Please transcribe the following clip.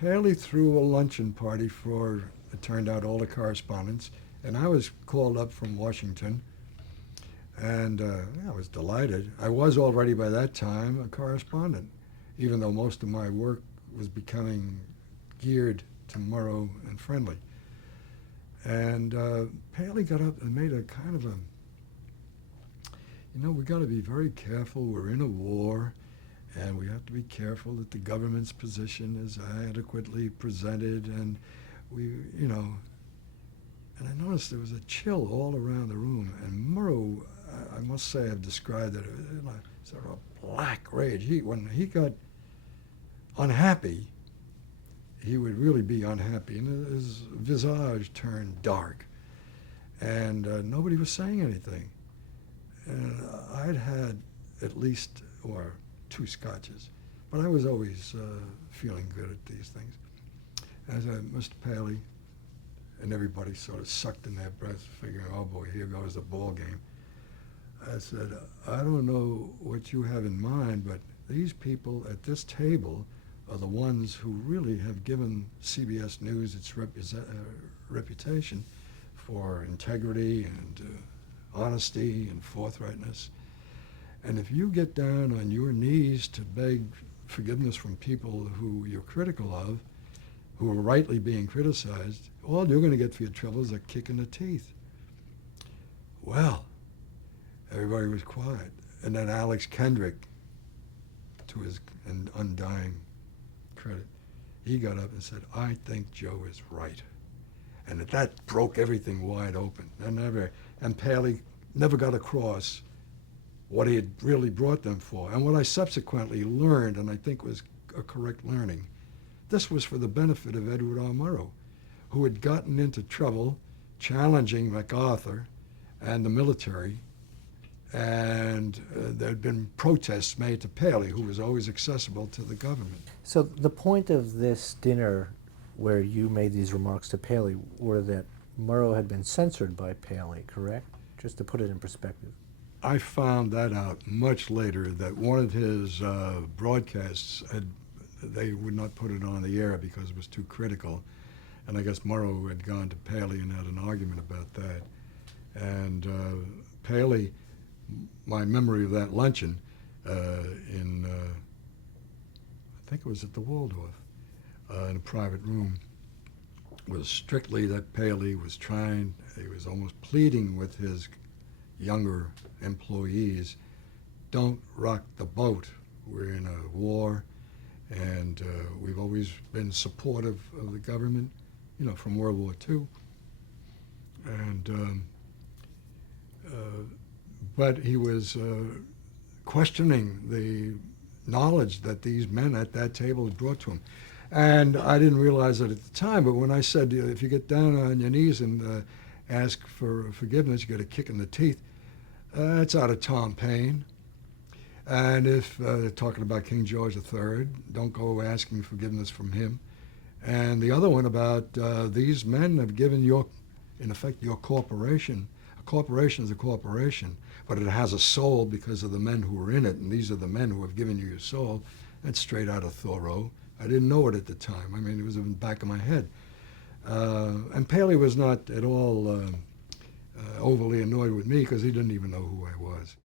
Paley threw a luncheon party for, it turned out, all the correspondents, and I was called up from Washington, and I was delighted. I was already by that time a correspondent, even though most of my work was becoming geared to Murrow and Friendly. And Paley got up and made a kind of a, we got to be very careful. We're in a war, and we have to be careful that the government's position is adequately presented. And and I noticed there was a chill all around the room. And Murrow, I must say, I've described it like sort of a black rage. When he got unhappy, he would really be unhappy, and his visage turned dark, and nobody was saying anything. And I'd had at least, or two scotches, but I was always feeling good at these things. As Mr. Paley and everybody sort of sucked in their breath, figuring, oh boy, here goes the ball game. I said, I don't know what you have in mind, but these people at this table are the ones who really have given CBS News its reputation for integrity and honesty and forthrightness. And if you get down on your knees to beg forgiveness from people who you're critical of, who are rightly being criticized, all you're going to get for your trouble is a kick in the teeth. Well, everybody was quiet. And then Alex Kendrick, to his undying credit, he got up and said, I think Joe is right. And that broke everything wide open. And Paley never got across what he had really brought them for. And what I subsequently learned, and I think was a correct learning, this was for the benefit of Edward R. Murrow, who had gotten into trouble challenging MacArthur and the military, and there had been protests made to Paley, who was always accessible to the government. So the point of this dinner where you made these remarks to Paley were that Murrow had been censored by Paley, correct? Just to put it in perspective. I found that out much later, that one of his broadcasts, they would not put it on the air because it was too critical. And I guess Murrow had gone to Paley and had an argument about that. And Paley, my memory of that luncheon in, I think it was at the Waldorf, in a private room, was strictly that Paley was trying, he was almost pleading with his younger employees, don't rock the boat. We're in a war, and we've always been supportive of the government, from World War II. And but he was questioning the knowledge that these men at that table had brought to him. And I didn't realize it at the time, but when I said, if you get down on your knees and ask for forgiveness, you get a kick in the teeth, it's out of Tom Paine. And if they're talking about King George III, don't go asking forgiveness from him. And the other one about these men have given in effect, your corporation. A corporation is a corporation, but it has a soul because of the men who are in it, and these are the men who have given you your soul. That's straight out of Thoreau. I didn't know it at the time. I mean, it was in the back of my head. And Paley was not at all overly annoyed with me because he didn't even know who I was.